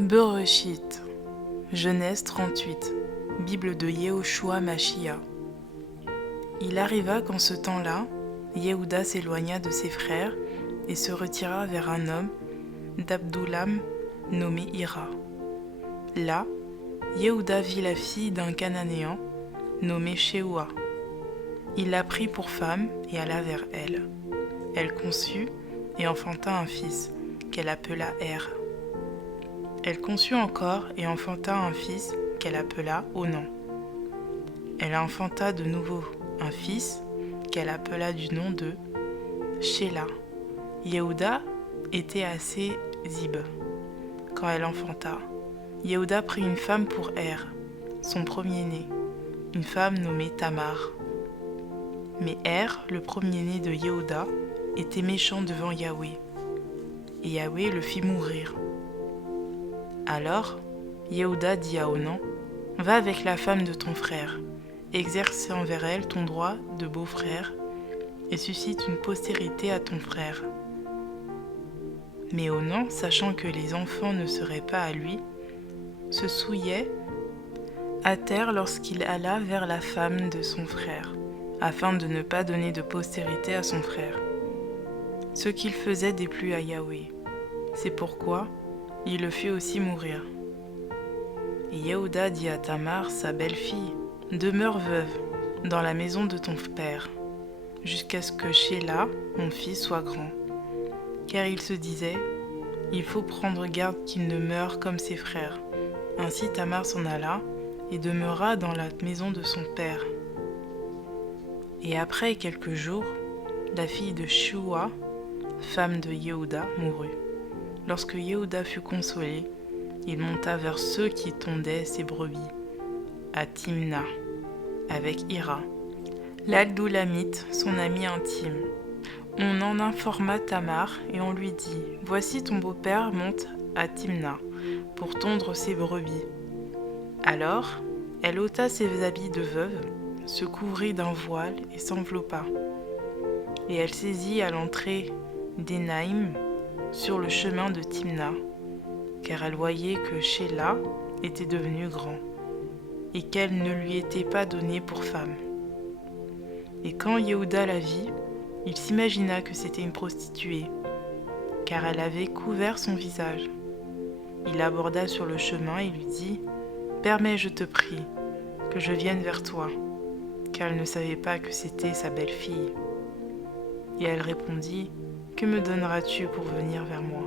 Bereshit, Genèse 38, Bible de Yehoshua Mashiach. Il arriva qu'en ce temps-là, Yehuda s'éloigna de ses frères et se retira vers un homme d'Abdoulam nommé Hira. Là, Yehuda vit la fille d'un Cananéen nommé Sheua. Il la prit pour femme et alla vers elle. Elle conçut et enfanta un fils qu'elle appela Er. Elle conçut encore et enfanta un fils qu'elle appela Onan. Elle enfanta de nouveau un fils qu'elle appela du nom de Shéla. Yehuda était assez Zib quand elle enfanta. Yehuda prit une femme pour Er, son premier-né, une femme nommée Tamar. Mais Er, le premier-né de Yehuda, était méchant devant Yahweh, et Yahweh le fit mourir. Alors, Yehuda dit à Onan, « Va avec la femme de ton frère, exerce envers elle ton droit de beau-frère, et suscite une postérité à ton frère. » Mais Onan, sachant que les enfants ne seraient pas à lui, se souillait à terre lorsqu'il alla vers la femme de son frère, afin de ne pas donner de postérité à son frère. Ce qu'il faisait déplut à Yahweh. C'est pourquoi il le fit aussi mourir. Et Yehuda dit à Tamar, sa belle-fille, « Demeure veuve dans la maison de ton père, jusqu'à ce que Shéla, mon fils, soit grand. » Car il se disait, « Il faut prendre garde qu'il ne meure comme ses frères. » Ainsi Tamar s'en alla et demeura dans la maison de son père. Et après quelques jours, la fille de Sheua, femme de Yehuda, mourut. Lorsque Yehuda fut consolé, il monta vers ceux qui tondaient ses brebis, à Timna, avec Hira, l'Adoulamite, son ami intime. On en informa Tamar et on lui dit, « Voici ton beau-père monte à Timna pour tondre ses brebis. » Alors, elle ôta ses habits de veuve, se couvrit d'un voile et s'enveloppa. Et elle saisit à l'entrée d'Énaïm, sur le chemin de Timna, car elle voyait que Shéla était devenu grand, et qu'elle ne lui était pas donnée pour femme. Et quand Yehuda la vit, il s'imagina que c'était une prostituée, car elle avait couvert son visage. Il l'aborda sur le chemin et lui dit, « Permets, je te prie, que je vienne vers toi, car elle ne savait pas que c'était sa belle-fille. » Et elle répondit, « Que me donneras-tu pour venir vers moi ?»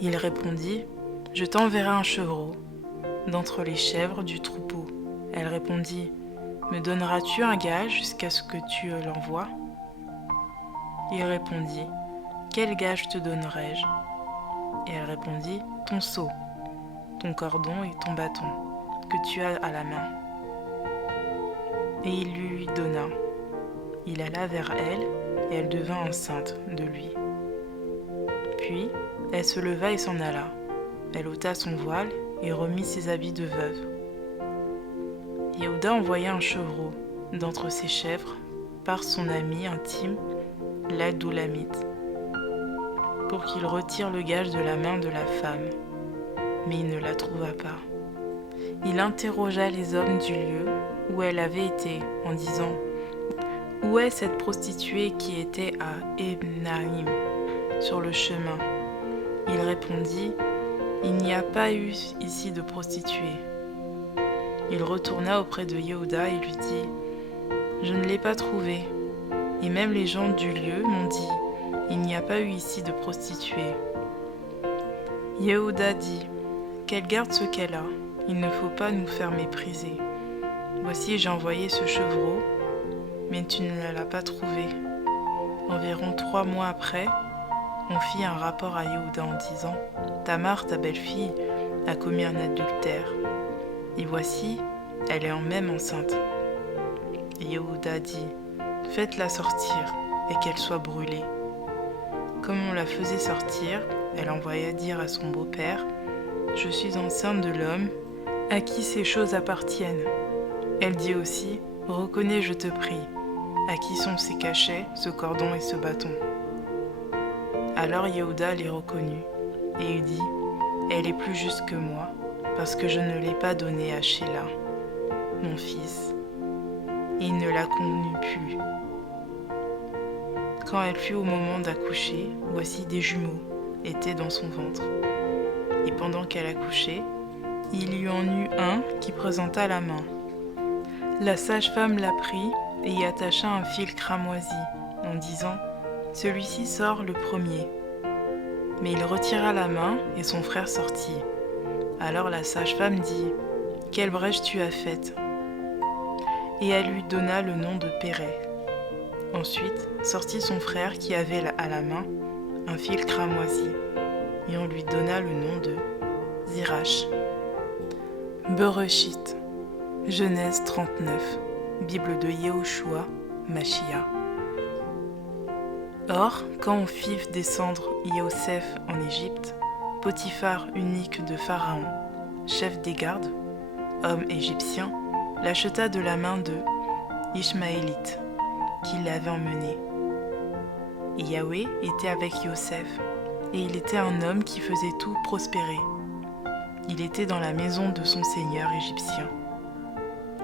Il répondit, « Je t'enverrai un chevreau d'entre les chèvres du troupeau. » Elle répondit, « Me donneras-tu un gage jusqu'à ce que tu l'envoies ?» Il répondit, « Quel gage te donnerai-je » Et elle répondit, « Ton seau, ton cordon et ton bâton, que tu as à la main. » Et il lui donna. Il alla vers elle, et elle devint enceinte de lui. Puis, elle se leva et s'en alla. Elle ôta son voile et remit ses habits de veuve. Yehuda envoya un chevreau d'entre ses chèvres par son ami intime, l'Adoulamite, pour qu'il retire le gage de la main de la femme. Mais il ne la trouva pas. Il interrogea les hommes du lieu où elle avait été, en disant, « Où est cette prostituée qui était à Énaïm, sur le chemin ?» Il répondit, « Il n'y a pas eu ici de prostituée. » Il retourna auprès de Yehuda et lui dit, « Je ne l'ai pas trouvée, et même les gens du lieu m'ont dit, « Il n'y a pas eu ici de prostituée. » Yehuda dit, « Qu'elle garde ce qu'elle a, il ne faut pas nous faire mépriser. Voici j'ai envoyé ce chevreau, mais tu ne l'as pas trouvé. » Environ 3 mois après, on fit un rapport à Yehuda en disant, « Tamar, ta belle-fille, a commis un adultère. Et voici, elle est même enceinte. » Et Yehuda dit, « Faites-la sortir et qu'elle soit brûlée. » Comme on la faisait sortir, elle envoya dire à son beau-père, « Je suis enceinte de l'homme à qui ces choses appartiennent. » Elle dit aussi, « Reconnais, je te prie, à qui sont ces cachets, ce cordon et ce bâton. » Alors Yehuda les reconnut, et il dit « Elle est plus juste que moi, parce que je ne l'ai pas donnée à Sheila, mon fils. » Et il ne la connut plus. Quand elle fut au moment d'accoucher, voici des jumeaux étaient dans son ventre. Et pendant qu'elle accouchait, il y en eut un qui présenta la main. La sage-femme la prit et y attacha un fil cramoisi, en disant « Celui-ci sort le premier. » Mais il retira la main et son frère sortit. Alors la sage-femme dit « Quelle brèche tu as faite ?» Et elle lui donna le nom de Péret. Ensuite sortit son frère qui avait à la main un fil cramoisi, et on lui donna le nom de Zirach. Bereshit, Genèse 39, Bible de Yehoshua, Mashiach. Or, quand on fit descendre Yosef en Égypte, Potiphar, eunuque de Pharaon, chef des gardes, homme égyptien, l'acheta de la main de Ishmaélite, qui l'avait emmené. Et Yahweh était avec Yosef, et il était un homme qui faisait tout prospérer. Il était dans la maison de son seigneur égyptien.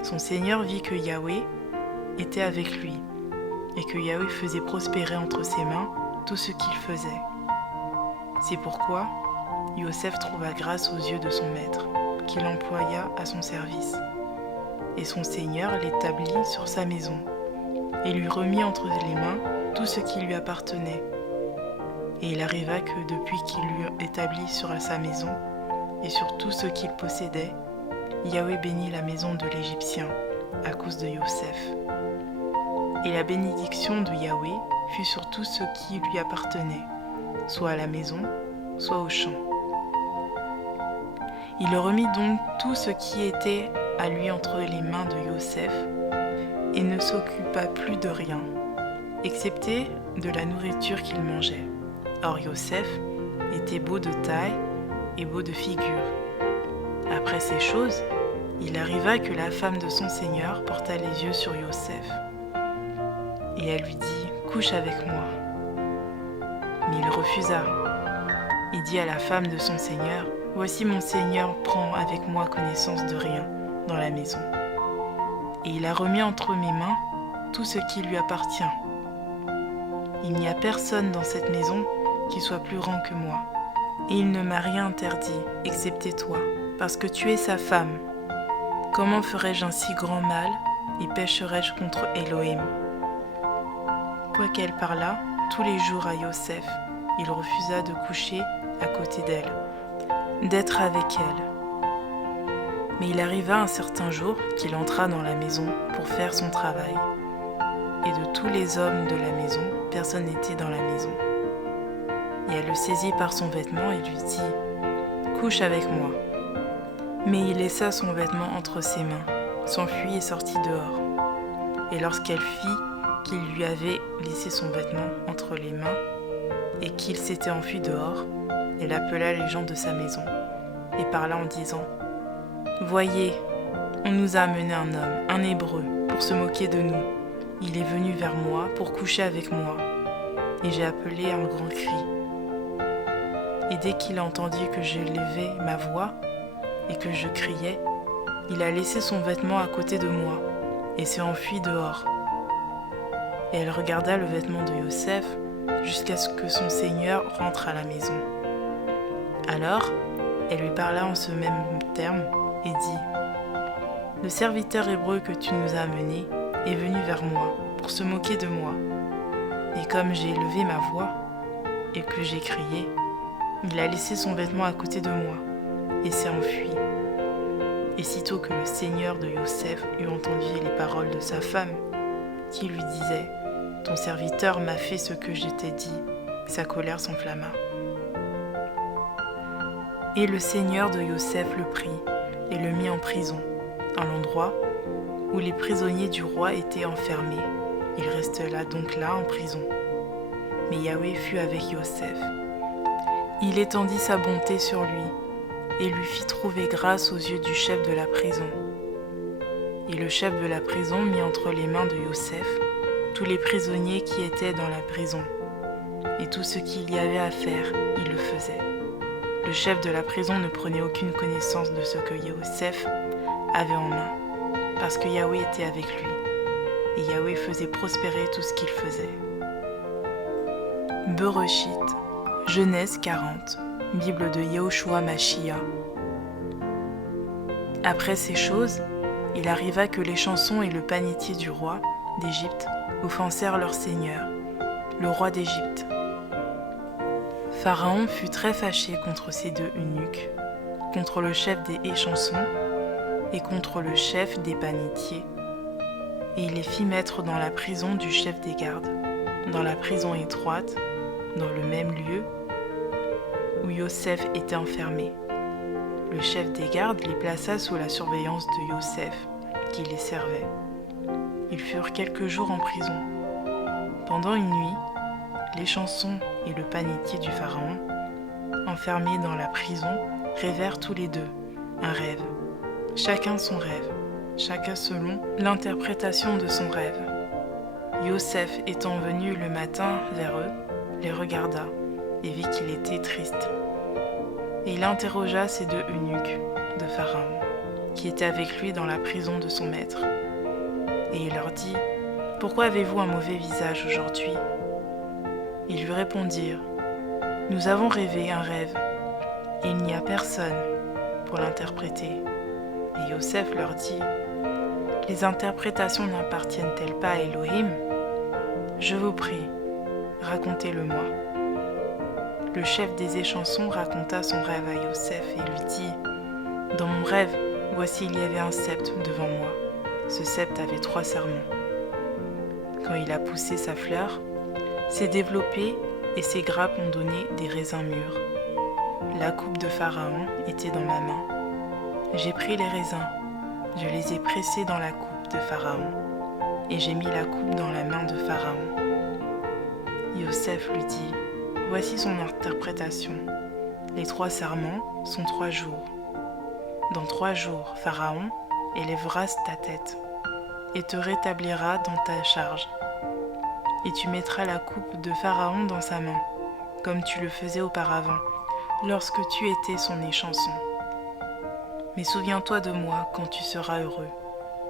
Son seigneur vit que Yahweh était avec lui, et que Yahweh faisait prospérer entre ses mains tout ce qu'il faisait. C'est pourquoi Yosef trouva grâce aux yeux de son maître, qu'il employa à son service. Et son seigneur l'établit sur sa maison, et lui remit entre les mains tout ce qui lui appartenait. Et il arriva que depuis qu'il l'eut établi sur sa maison, et sur tout ce qu'il possédait, Yahweh bénit la maison de l'Égyptien à cause de Yosef. Et la bénédiction de Yahweh fut sur tout ce qui lui appartenait, soit à la maison, soit au champ. Il remit donc tout ce qui était à lui entre les mains de Yosef, et ne s'occupa plus de rien, excepté de la nourriture qu'il mangeait. Or Yosef était beau de taille et beau de figure. Après ces choses, il arriva que la femme de son seigneur porta les yeux sur Yosef. Et elle lui dit « Couche avec moi ». Mais il refusa. Il dit à la femme de son seigneur « Voici mon seigneur prend avec moi connaissance de rien dans la maison. Et il a remis entre mes mains tout ce qui lui appartient. Il n'y a personne dans cette maison qui soit plus grand que moi. Et il ne m'a rien interdit, excepté toi, parce que tu es sa femme. Comment ferais-je un si grand mal et pécherais-je contre Elohim ?» Quoiqu'elle parlât tous les jours à Yosef, il refusa de coucher à côté d'elle, d'être avec elle. Mais il arriva un certain jour qu'il entra dans la maison pour faire son travail. Et de tous les hommes de la maison, personne n'était dans la maison. Et elle le saisit par son vêtement et lui dit « Couche avec moi ». Mais il laissa son vêtement entre ses mains, s'enfuit et sortit dehors. Et lorsqu'elle fit qu'il lui avait laissé son vêtement entre les mains et qu'il s'était enfui dehors, elle appela les gens de sa maison et parla en disant « Voyez, on nous a amené un homme, un Hébreu, pour se moquer de nous. Il est venu vers moi pour coucher avec moi. Et j'ai appelé un grand cri. Et dès qu'il a entendu que je levais ma voix et que je criais, il a laissé son vêtement à côté de moi et s'est enfui dehors. Et elle regarda le vêtement de Yosef jusqu'à ce que son seigneur rentre à la maison. Alors, elle lui parla en ce même terme et dit « Le serviteur hébreu que tu nous as amené est venu vers moi pour se moquer de moi. Et comme j'ai élevé ma voix et que j'ai crié, il a laissé son vêtement à côté de moi et s'est enfui. Et sitôt que le seigneur de Yosef eut entendu les paroles de sa femme, qui lui disait « Ton serviteur m'a fait ce que je t'ai dit », sa colère s'enflamma. Et le seigneur de Yosef le prit et le mit en prison, à l'endroit où les prisonniers du roi étaient enfermés. Il resta donc là en prison. Mais Yahweh fut avec Yosef. Il étendit sa bonté sur lui et lui fit trouver grâce aux yeux du chef de la prison. Et le chef de la prison mit entre les mains de Yosef tous les prisonniers qui étaient dans la prison, et tout ce qu'il y avait à faire, il le faisait. Le chef de la prison ne prenait aucune connaissance de ce que Yosef avait en main, parce que Yahweh était avec lui, et Yahweh faisait prospérer tout ce qu'il faisait. Bereshit, Genèse 40, Bible de Yehoshua Mashiach. Après ces choses, il arriva que les chansons et le panetier du roi d'Égypte offensèrent leur seigneur, le roi d'Égypte. Pharaon fut très fâché contre ces deux eunuques, contre le chef des échansons et contre le chef des panetiers, et il les fit mettre dans la prison du chef des gardes, dans la prison étroite, dans le même lieu où Yosef était enfermé. Le chef des gardes les plaça sous la surveillance de Yosef, qui les servait. Ils furent quelques jours en prison. Pendant une nuit, les chansons et le panetier du Pharaon, enfermés dans la prison, rêvèrent tous les deux un rêve. Chacun son rêve, chacun selon l'interprétation de son rêve. Yosef étant venu le matin vers eux, les regarda et vit qu'il était triste. Et il interrogea ces deux eunuques de Pharaon, qui étaient avec lui dans la prison de son maître. Et il leur dit : « Pourquoi avez-vous un mauvais visage aujourd'hui ?» Ils lui répondirent : « Nous avons rêvé un rêve, et il n'y a personne pour l'interpréter. » Et Yosef leur dit : « Les interprétations n'appartiennent-elles pas à Elohim ? Je vous prie, racontez-le-moi. » Le chef des échansons raconta son rêve à Yosef et lui dit : « Dans mon rêve, voici il y avait un sceptre devant moi. Ce sceptre avait 3 serments. Quand il a poussé sa fleur, s'est développé et ses grappes ont donné des raisins mûrs. La coupe de Pharaon était dans ma main. J'ai pris les raisins, je les ai pressés dans la coupe de Pharaon, et j'ai mis la coupe dans la main de Pharaon. » Yosef lui dit : « Voici son interprétation. Les 3 serments sont 3 jours. Dans 3 jours, Pharaon élèvera ta tête et te rétablira dans ta charge. Et tu mettras la coupe de Pharaon dans sa main, comme tu le faisais auparavant, lorsque tu étais son échanson. Mais souviens-toi de moi quand tu seras heureux,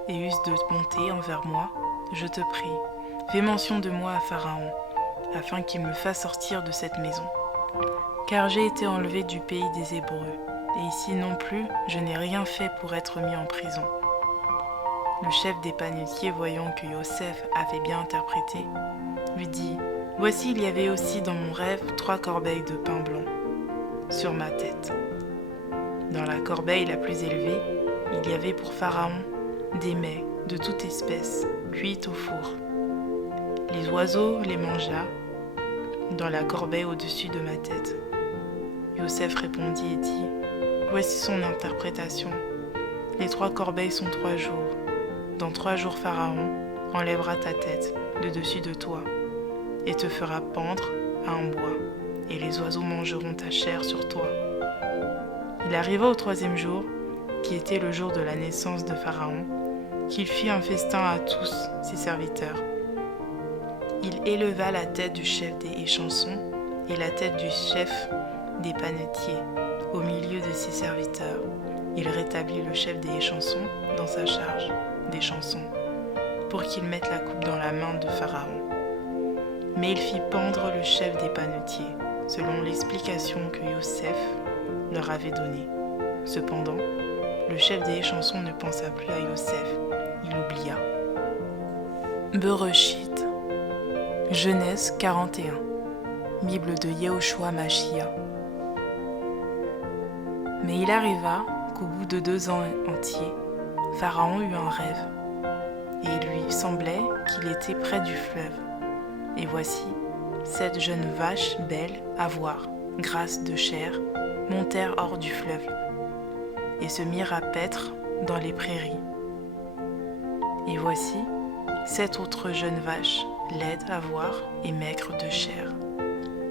et use de bonté envers moi, je te prie. Fais mention de moi à Pharaon, afin qu'il me fasse sortir de cette maison. Car j'ai été enlevé du pays des Hébreux, et ici non plus, je n'ai rien fait pour être mis en prison. » Le chef des panetiers, voyant que Yosef avait bien interprété, lui dit : « Voici, il y avait aussi dans mon rêve 3 corbeilles de pain blanc sur ma tête. Dans la corbeille la plus élevée, il y avait pour Pharaon des mets de toute espèce, cuits au four. Les oiseaux les mangea dans la corbeille au-dessus de ma tête. » Yosef répondit et dit : « Voici son interprétation. Les 3 corbeilles sont 3 jours. Dans 3 jours, Pharaon enlèvera ta tête de dessus de toi et te fera pendre à un bois, et les oiseaux mangeront ta chair sur toi. » Il arriva au 3e jour, qui était le jour de la naissance de Pharaon, qu'il fit un festin à tous ses serviteurs. Il éleva la tête du chef des échansons et la tête du chef des panetiers au milieu de ses serviteurs. Il rétablit le chef des échansons dans sa charge des chansons, pour qu'il mette la coupe dans la main de Pharaon. Mais il fit pendre le chef des panetiers, selon l'explication que Yosef leur avait donnée. Cependant, le chef des échansons ne pensa plus à Yosef, il oublia. Bereshit, Genèse 41, Bible de Yehoshua Mashiach. Mais il arriva qu'au bout de 2 ans entiers, Pharaon eut un rêve, et il lui semblait qu'il était près du fleuve. Et voici, 7 jeunes vaches belles à voir, grasses de chair, montèrent hors du fleuve, et se mirent à paître dans les prairies. Et voici, 7 autres jeunes vaches, laides à voir et maigres de chair,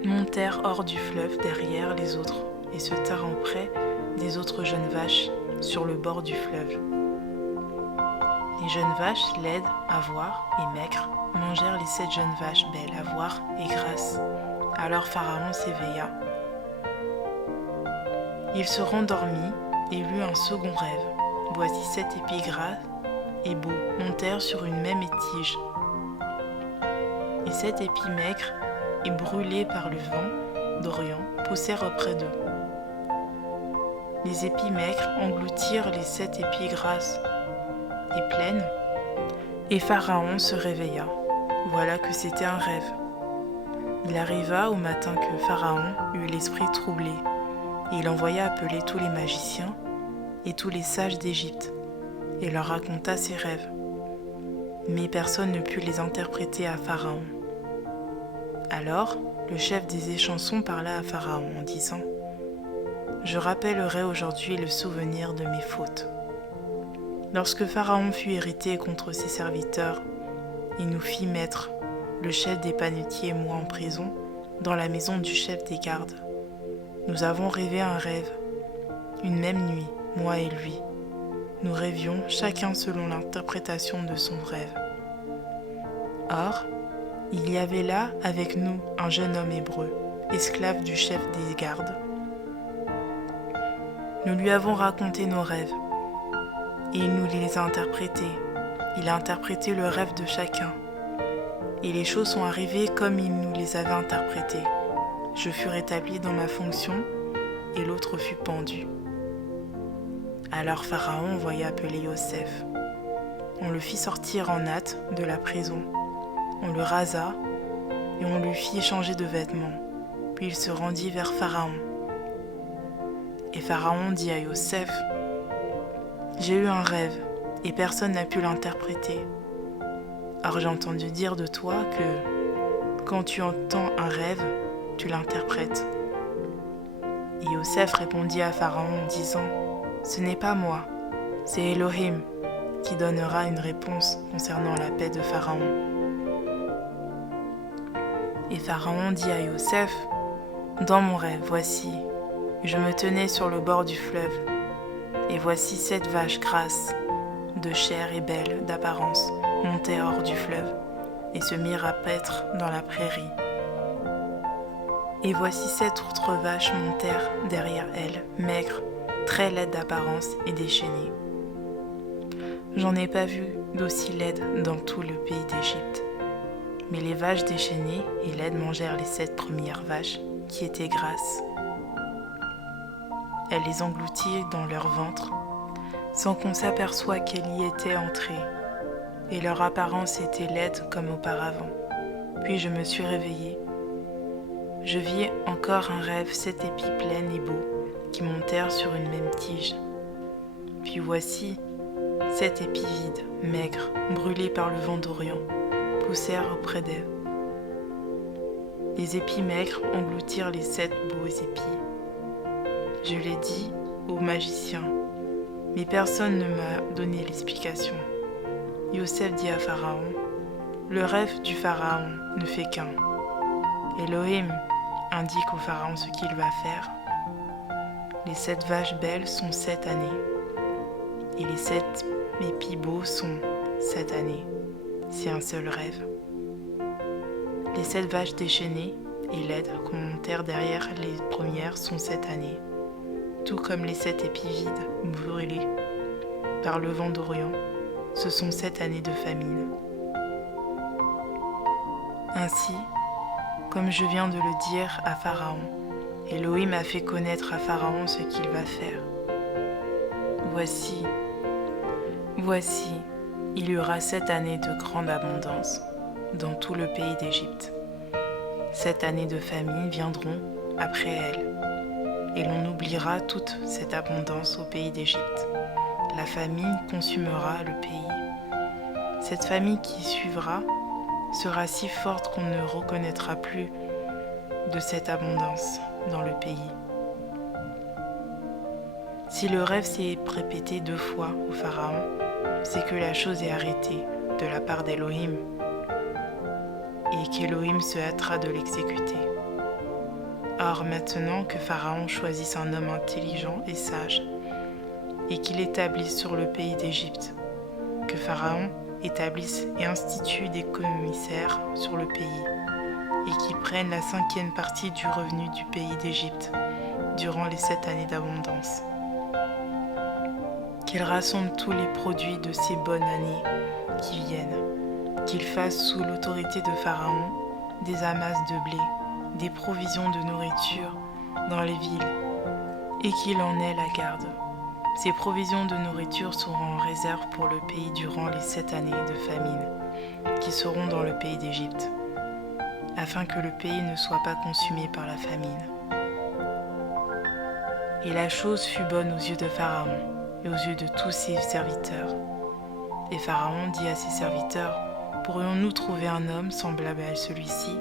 montèrent hors du fleuve derrière les autres, et se tinrent près des autres jeunes vaches sur le bord du fleuve. Les jeunes vaches, laides à voir et maigres, mangèrent les 7 jeunes vaches belles à voir et grasses. Alors Pharaon s'éveilla. Il se rendormit et lut un second rêve. Voici 7 épis gras et beaux montèrent sur une même tige. Et 7 épis maigres et brûlés par le vent d'Orient poussèrent auprès d'eux. Les épis maigres engloutirent les 7 épis grasses et pleines, et Pharaon se réveilla. Voilà que c'était un rêve. Il arriva au matin que Pharaon eut l'esprit troublé, et il envoya appeler tous les magiciens et tous les sages d'Égypte, et leur raconta ses rêves. Mais personne ne put les interpréter à Pharaon. Alors, le chef des échansons parla à Pharaon en disant : « Je rappellerai aujourd'hui le souvenir de mes fautes. » Lorsque Pharaon fut irrité contre ses serviteurs, il nous fit mettre, le chef des panetiers et moi, en prison, dans la maison du chef des gardes. Nous avons rêvé un rêve, une même nuit, moi et lui. Nous rêvions chacun selon l'interprétation de son rêve. Or, il y avait là avec nous un jeune homme hébreu, esclave du chef des gardes. Nous lui avons raconté nos rêves, et il nous les a interprétés. Il a interprété le rêve de chacun, et les choses sont arrivées comme il nous les avait interprétées. Je fus rétabli dans ma fonction, et l'autre fut pendu. Alors Pharaon envoya appeler Yosef. On le fit sortir en hâte de la prison. On le rasa et on lui fit changer de vêtements. Puis il se rendit vers Pharaon. Et Pharaon dit à Yosef : « J'ai eu un rêve et personne n'a pu l'interpréter. Or j'ai entendu dire de toi que quand tu entends un rêve, tu l'interprètes. » Et Yosef répondit à Pharaon en disant : « Ce n'est pas moi, c'est Elohim qui donnera une réponse concernant la paix de Pharaon. » Et Pharaon dit à Yosef : « Dans mon rêve, voici, je me tenais sur le bord du fleuve, et voici 7 vaches grasses, de chair et belles d'apparence, montaient hors du fleuve, et se mirent à paître dans la prairie. Et voici 7 autres vaches montèrent derrière elles, maigres, très laides d'apparence et déchaînées. J'en ai pas vu d'aussi laides dans tout le pays d'Égypte. Mais les vaches déchaînées et laides mangèrent les 7 premières vaches, qui étaient grasses. Elles les engloutirent dans leur ventre, sans qu'on s'aperçoit qu'elles y étaient entrées, et leur apparence était laide comme auparavant. Puis je me suis réveillée. Je vis encore un rêve, 7 épis pleins et beaux, qui montèrent sur une même tige. Puis voici 7 épis vides, maigres, brûlés par le vent d'Orient, poussèrent auprès d'elle. Les épis maigres engloutirent les 7 beaux épis. Je l'ai dit aux magiciens, mais personne ne m'a donné l'explication. Yosef dit à Pharaon : « Le rêve du Pharaon ne fait qu'un. Elohim indique au Pharaon ce qu'il va faire. Les 7 vaches belles sont 7 années, et les 7 épis beaux sont 7 années. C'est un seul rêve. Les 7 vaches déchaînées et laides qu'on montèrent derrière les premières sont 7 années, tout comme les 7 épis vides brûlés par le vent d'Orient. Ce sont 7 années de famine. Ainsi, comme je viens de le dire à Pharaon, Elohim a fait connaître à Pharaon ce qu'il va faire. Voici, il y aura 7 années de grande abondance dans tout le pays d'Égypte. 7 années de famine viendront après elles, et l'on oubliera toute cette abondance au pays d'Égypte. La famine consumera le pays. Cette famine qui suivra sera si forte qu'on ne reconnaîtra plus de cette abondance dans le pays. Si le rêve s'est répété 2 fois au Pharaon, c'est que la chose est arrêtée de la part d'Elohim et qu'Elohim se hâtera de l'exécuter. Or maintenant que Pharaon choisisse un homme intelligent et sage et qu'il établisse sur le pays d'Égypte, que Pharaon établisse et institue des commissaires sur le pays et qui prennent la 5e partie du revenu du pays d'Égypte durant les 7 années d'abondance. Qu'il rassemble tous les produits de ces bonnes années qui viennent, qu'il fasse sous l'autorité de Pharaon des amasses de blé, des provisions de nourriture dans les villes, et qu'il en ait la garde. Ces provisions de nourriture seront en réserve pour le pays durant les 7 années de famine, qui seront dans le pays d'Égypte, afin que le pays ne soit pas consumé par la famine. Et la chose fut bonne aux yeux de Pharaon et aux yeux de tous ses serviteurs. Et Pharaon dit à ses serviteurs, « Pourrions-nous trouver un homme semblable à celui-ci,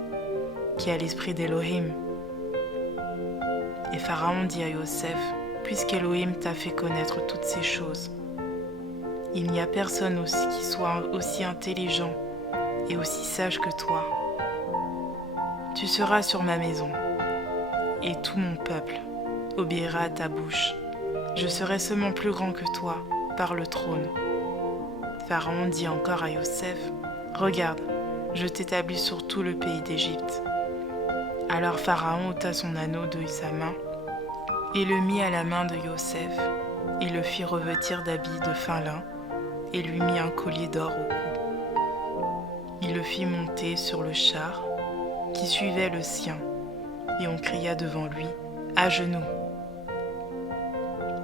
qui a l'esprit d'Élohim ?» Et Pharaon dit à Yosef, « Puisqu'Élohim t'a fait connaître toutes ces choses, il n'y a personne aussi qui soit aussi intelligent et aussi sage que toi. Tu seras sur ma maison, et tout mon peuple obéira à ta bouche. Je serai seulement plus grand que toi par le trône. » Pharaon dit encore à Yosef, « Regarde, je t'établis sur tout le pays d'Égypte. » Alors Pharaon ôta son anneau de sa main et le mit à la main de Yosef, et le fit revêtir d'habits de fin lin, et lui mit un collier d'or au cou. Il le fit monter sur le char qui suivait le sien, et on cria devant lui, « À genoux !»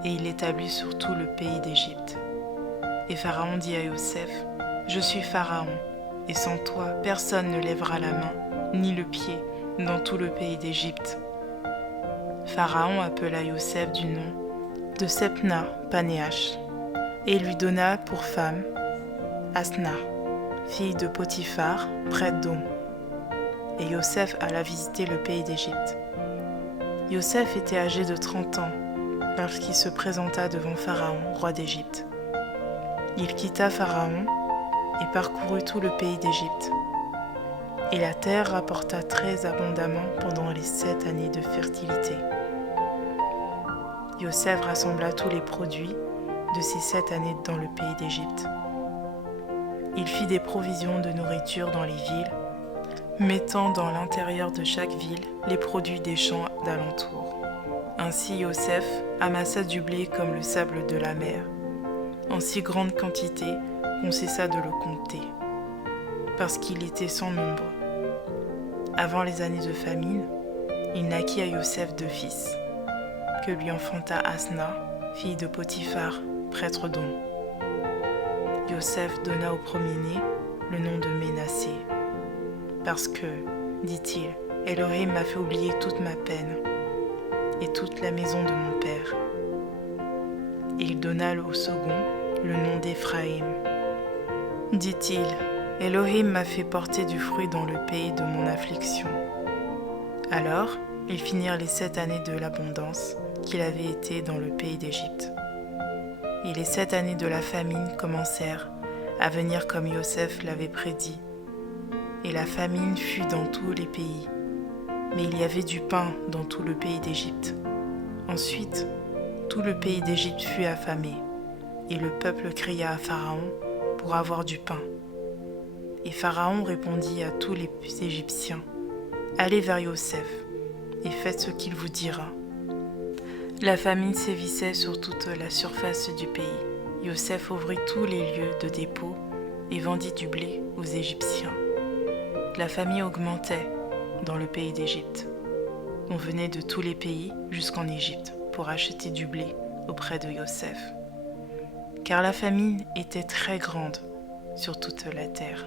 Et il l'établit sur tout le pays d'Égypte. Et Pharaon dit à Yosef, « Je suis Pharaon, et sans toi personne ne lèvera la main, ni le pied, dans tout le pays d'Égypte. » Pharaon appela Yosef du nom de Sephna Panéach, et lui donna pour femme Asna, fille de Potiphar, prêtre d'On. Et Yosef alla visiter le pays d'Égypte. Yosef était âgé de 30 ans lorsqu'il se présenta devant Pharaon, roi d'Égypte. Il quitta Pharaon et parcourut tout le pays d'Égypte. Et la terre rapporta très abondamment pendant les 7 années de fertilité. Yosef rassembla tous les produits de ces 7 années dans le pays d'Égypte. Il fit des provisions de nourriture dans les villes, mettant dans l'intérieur de chaque ville les produits des champs d'alentour. Ainsi Yosef amassa du blé comme le sable de la mer, en si grande quantité qu'on cessa de le compter, parce qu'il était sans nombre. Avant les années de famine, il naquit à Yosef 2 fils, que lui enfanta Asna, fille de Potiphar, prêtre d'On. Yosef donna au premier-né le nom de Ménassé, parce que, dit-il, Élohim m'a fait oublier toute ma peine et toute la maison de mon père. Et il donna au second le nom d'Éphraïm. Dit-il, Élohim m'a fait porter du fruit dans le pays de mon affliction. Alors, ils finirent les 7 années de l'abondance qu'il avait été dans le pays d'Égypte. Et les 7 années de la famine commencèrent à venir comme Yosef l'avait prédit. Et la famine fut dans tous les pays, mais il y avait du pain dans tout le pays d'Égypte. Ensuite, tout le pays d'Égypte fut affamé, et le peuple cria à Pharaon pour avoir du pain. Et Pharaon répondit à tous les Égyptiens, « Allez vers Yosef, et faites ce qu'il vous dira. » La famine sévissait sur toute la surface du pays. Yosef ouvrit tous les lieux de dépôt et vendit du blé aux Égyptiens. La famine augmentait dans le pays d'Égypte. On venait de tous les pays jusqu'en Égypte pour acheter du blé auprès de Yosef, car la famine était très grande sur toute la terre.